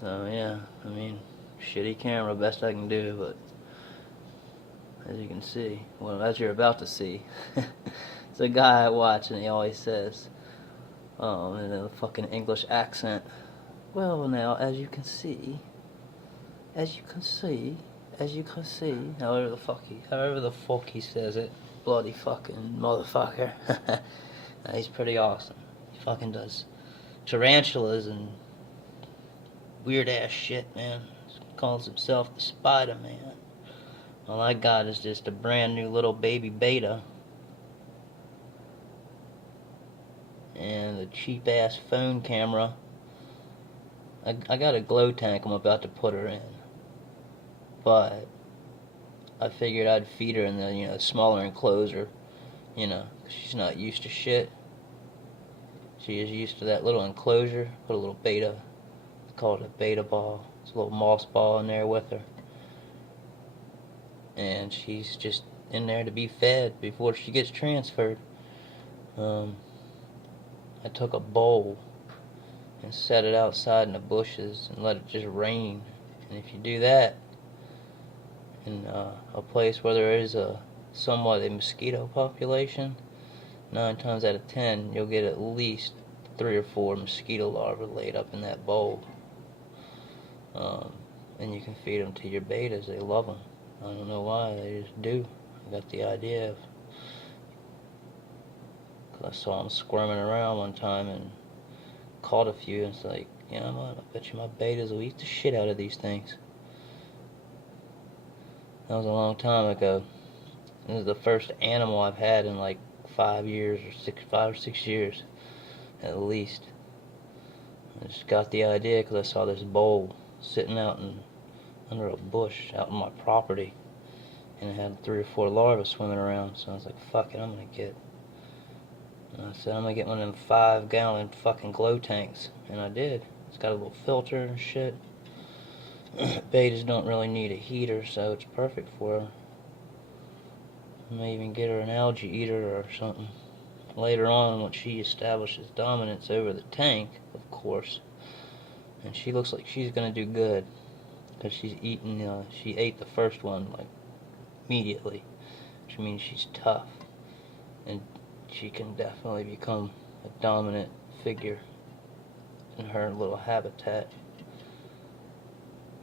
So yeah, I mean, shitty camera, best I can do, but as you can see, well, as you're about to see, it's a guy I watch and he always says, in a fucking English accent, well now, as you can see, however the fuck he says it, bloody fucking motherfucker. He's pretty awesome. He fucking does tarantulas and weird ass shit, man. He calls himself the Spider-Man. All I got is just a brand new little baby betta and a cheap ass phone camera. I got a glow tank I'm about to put her in, but I figured I'd feed her in the smaller enclosure, 'cause she's not used to shit. She is used to that little enclosure. Put a little betta, call it a betta ball. It's a little moss ball in there with her, and she's just in there to be fed before she gets transferred. I took a bowl and set it outside in the bushes and let it just rain. And if you do that in a place where there is somewhat a mosquito population, 9 times out of 10 you'll get at least 3 or 4 mosquito larvae laid up in that bowl. And you can feed them to your bettas. They love them. I don't know why, they just do. I got the idea. I saw them squirming around one time and caught a few, and it's like, I bet you my bettas will eat the shit out of these things. That was a long time ago. This is the first animal I've had in like 5 years or 5 or 6 years at least. I just got the idea because I saw this bowl sitting out under a bush out on my property, and it had 3 or 4 larvae swimming around. So I was like, fuck it, I'm gonna get. And I said, I'm gonna get one of them 5-gallon fucking glow tanks, and I did. It's got a little filter and shit. Bettas don't really need a heater, so it's perfect for her. I may even get her an algae eater or something later on when she establishes dominance over the tank, of course. And she looks like she's gonna do good, because she's eating. She ate the first one like immediately, which means she's tough, and she can definitely become a dominant figure in her little habitat.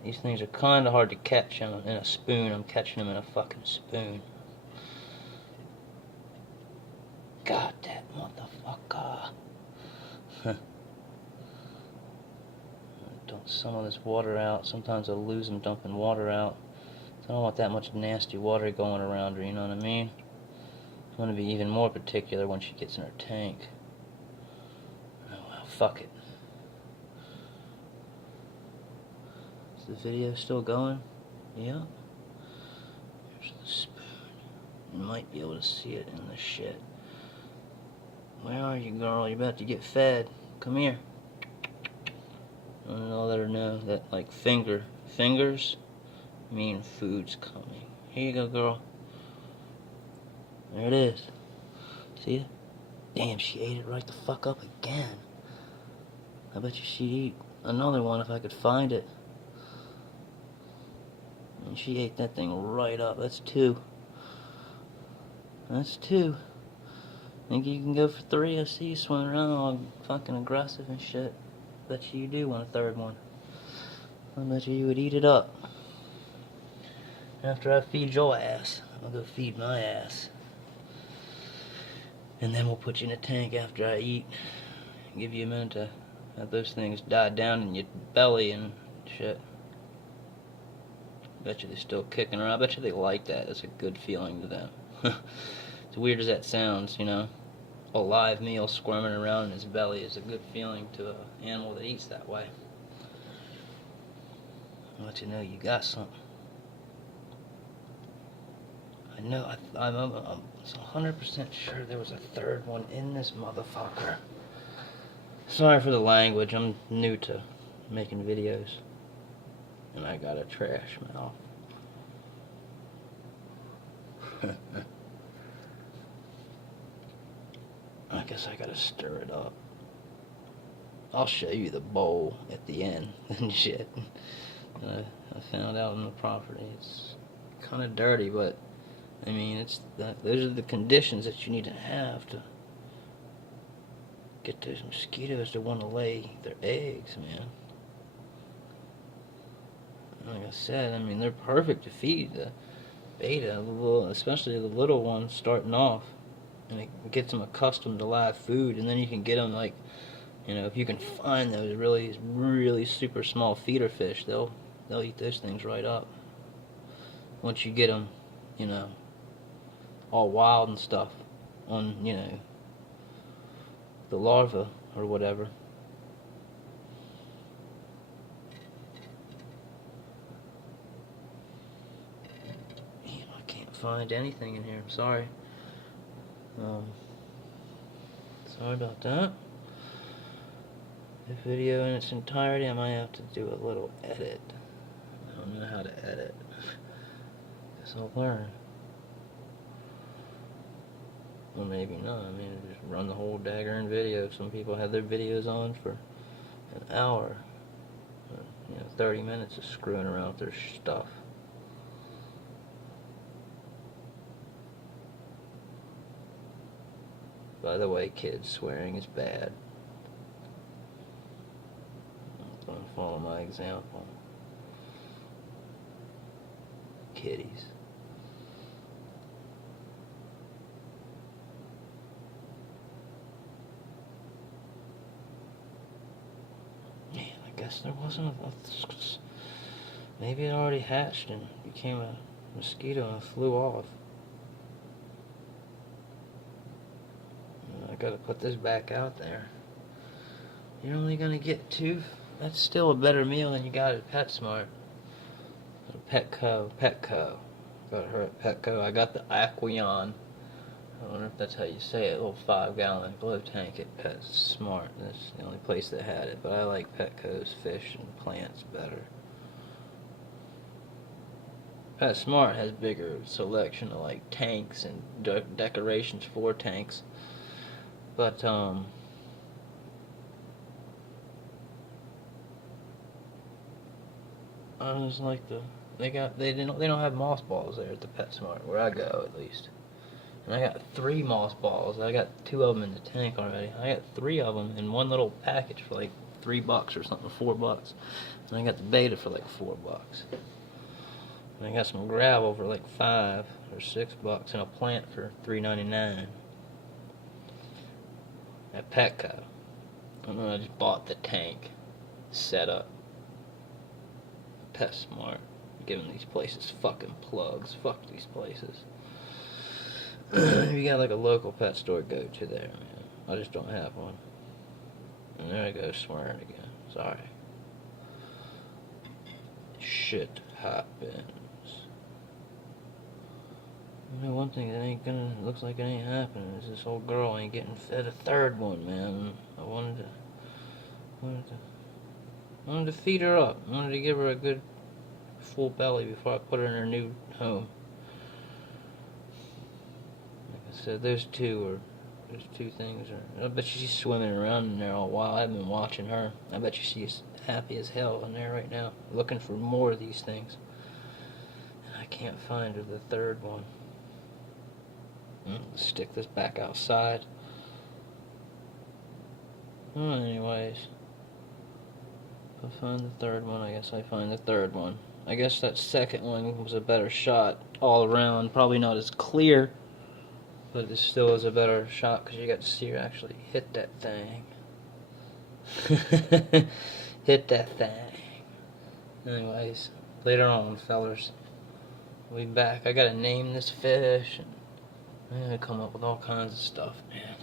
These things are kind of hard to catch in a spoon. I'm catching them in a fucking spoon. God, that motherfucker. Dump some of this water out. Sometimes I'll lose them dumping water out. I don't want that much nasty water going around her, you know what I mean? I'm going to be even more particular when she gets in her tank. Oh well, fuck it. Is the video still going? Yeah. Here's the spoon. You might be able to see it in the shit. Where are you, girl? You're about to get fed. Come here. I'll let her know that, like, fingers mean food's coming. Here you go, girl. There it is. See it? Damn, she ate it right the fuck up again. I bet you she'd eat another one if I could find it. And she ate that thing right up. That's 2. That's 2. Think you can go for 3? I see you swimming around all fucking aggressive and shit. Bet you do want a 3rd one. I bet you would eat it up. After I feed your ass, I'll go feed my ass. And then we'll put you in a tank after I eat. Give you a minute to have those things die down in your belly and shit. Bet you they're still kicking around. I bet you they like that. It's a good feeling to them. As weird as that sounds, a live meal squirming around in his belly is a good feeling to an animal that eats that way. I'll let you know you got something. I know, I'm 100% sure there was a 3rd one in this motherfucker. Sorry for the language, I'm new to making videos. And I got a trash mouth. I guess I gotta stir it up. I'll show you the bowl at the end and shit. I found out on the property. It's kind of dirty, but I mean, those are the conditions that you need to have to get those mosquitoes to want to lay their eggs, man. Like I said, I mean, they're perfect to feed the betta, especially the little ones starting off, and it gets them accustomed to live food, and then you can get them like, you know, if you can find those really, really super small feeder fish, they'll eat those things right up. Once you get them, you know, all wild and stuff on, you know, the larva or whatever. Damn, I can't find anything in here. I'm sorry. Sorry about that. The video in its entirety, I might have to do a little edit. I don't know how to edit. Guess I'll learn. Well, maybe not. I mean, just run the whole daggone video. Some people have their videos on for an hour. You know, 30 minutes of screwing around with their stuff. By the way, kids, swearing is bad. Don't follow my example. Kitties. Man, I guess there wasn't maybe it already hatched and became a mosquito and flew off. I gotta put this back out there. You're only gonna get 2. That's still a better meal than you got at PetSmart. Petco. Got her at Petco. I got the Aqueon. I wonder if that's how you say it. A little 5-gallon glow tank at PetSmart. That's the only place that had it. But I like Petco's fish and plants better. PetSmart has bigger selection of like tanks and decorations for tanks. But I was like they don't have mothballs there at the PetSmart where I go at least. And I got 3 mothballs. I got 2 of them in the tank already. I got 3 of them in one little package for like $3 or something, $4. And I got the betta for like $4. And I got some gravel for like $5 or $6 and a plant for $3.99 at Petco. And then I just bought the tank set up. PetSmart, giving these places fucking plugs. Fuck these places. If you got like a local pet store, go to there, man. I just don't have one. And there I go, swearing again. Sorry. Shit happens. You know, one thing that looks like it ain't happening is this old girl ain't getting fed a 3rd one, man. I wanted to feed her up. I wanted to give her a good full belly before I put her in her new home. Like I said, those 2 things are. I bet she's swimming around in there all while. I've been watching her. I bet you she's happy as hell in there right now, looking for more of these things. And I can't find her the 3rd one. Let's stick this back outside. Well, anyways. If I find the 3rd one, I guess I find the 3rd one. I guess that 2nd one was a better shot all around. Probably not as clear, but it still is a better shot because you got to see her actually hit that thing. Hit that thing. Anyways, later on, fellers, we'll be back. I gotta name this fish, and I'm gonna come up with all kinds of stuff, man.